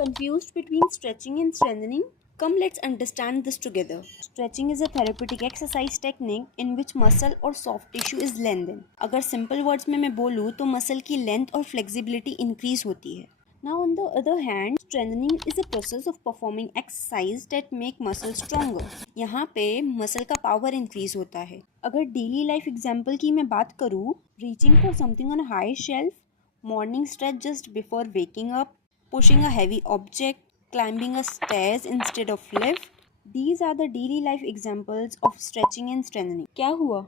Confused between stretching and strengthening? Come, let's understand this together. Stretching is a therapeutic exercise technique in which muscle or soft tissue is lengthened. अगर simple words में मैं बोलूँ तो muscle की length और flexibility increase होती है. Now on the other hand, strengthening is a process of performing exercise that make muscle stronger. यहाँ पे muscle का power increase होता है. अगर daily life example की मैं बात करूँ, reaching for something on a high shelf, morning stretch just before waking up, pushing a heavy object, climbing a stairs instead of lift. These are the daily life examples of stretching and strengthening. क्या हुआ?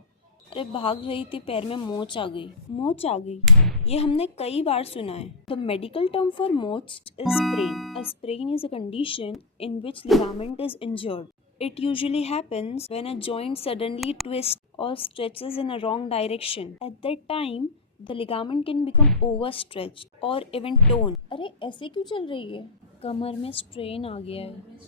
अरे भाग रही थी, पैर में मोच आ गई. मोच आ गई, ये हमने कई बार सुना है. The medical term for moch is sprain. A sprain is a condition in which ligament is injured. It usually happens when a joint suddenly twists or stretches in a wrong direction. At that time, the ligament can become overstretched or even torn. अरे ऐसे क्यों चल रही है? कमर में strain आ गया है.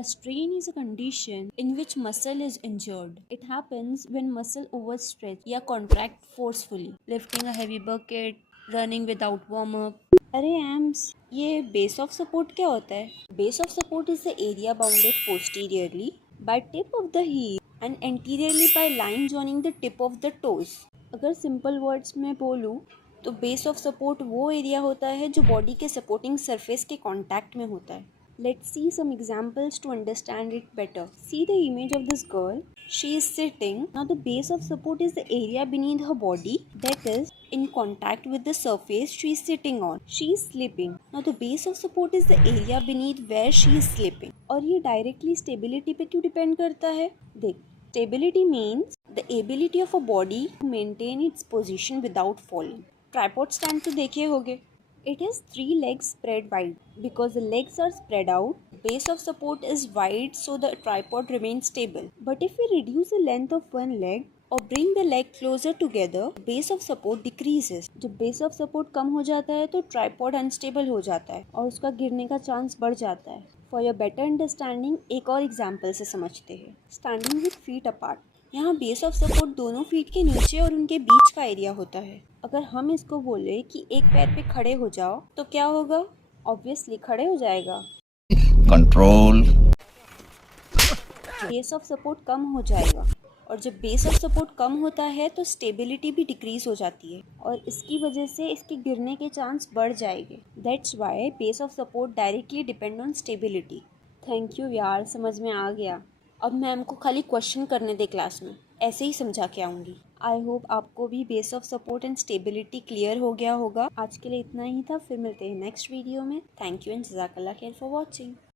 A strain is a condition in which muscle is injured. It happens when muscle overstretch या contract forcefully, lifting a heavy bucket, running without warm up. अरे एम्स, ये base of support क्या होता है? Base of support is the area bounded posteriorly by tip of the heel and anteriorly by line joining the tip of the toes. अगर simple words में बोलूँ तो base of support वो area होता है जो बॉडी के सपोर्टिंग सरफेस के कांटेक्ट में होता है. Let's see some examples to understand it better. See the image of this girl. She is sitting. Now the base of support is the area beneath her body that is in contact with the surface she is sitting on. She is sleeping. Now the base of support is the area beneath where she is sleeping. और ये directly stability पे क्यों depend करता है? देख, stability means the ability of a body to maintain its position without falling. Tripod stand तो देखे होगे. It has 3 legs spread wide. Because the legs are spread out, base of support is wide so the tripod remains stable. But if we reduce the length of one leg or bring the leg closer together, base of support decreases. जब base of support कम हो जाता है तो tripod unstable हो जाता है और उसका गिरने का चांस बढ़ जाता है. For your better understanding, एक और एग्जाम्पल से समझते हैं. Standing with feet apart. यहाँ बेस ऑफ सपोर्ट दोनों फीट के नीचे और उनके बीच का एरिया होता है. अगर हम इसको बोले कि एक पैर पे खड़े हो जाओ तो क्या होगा? ऑब्वियसली खड़े हो जाएगा. कंट्रोल. बेस ऑफ सपोर्ट कम हो जाएगा और जब बेस ऑफ सपोर्ट कम होता है तो स्टेबिलिटी भी डिक्रीज हो जाती है और इसकी वजह से इसके गिरने के चांस बढ़ जाएंगे. That's why base of support directly depend on stability. Thank you यार, समझ में आ गया. अब मैम को खाली क्वेश्चन करने दे क्लास में, ऐसे ही समझा के आऊँगी. आई होप आपको भी base of support and stability clear हो गया होगा. आज के लिए इतना ही था, फिर मिलते हैं नेक्स्ट वीडियो में. थैंक यू एंड जज़ाकल्लाह खैर फॉर वॉचिंग.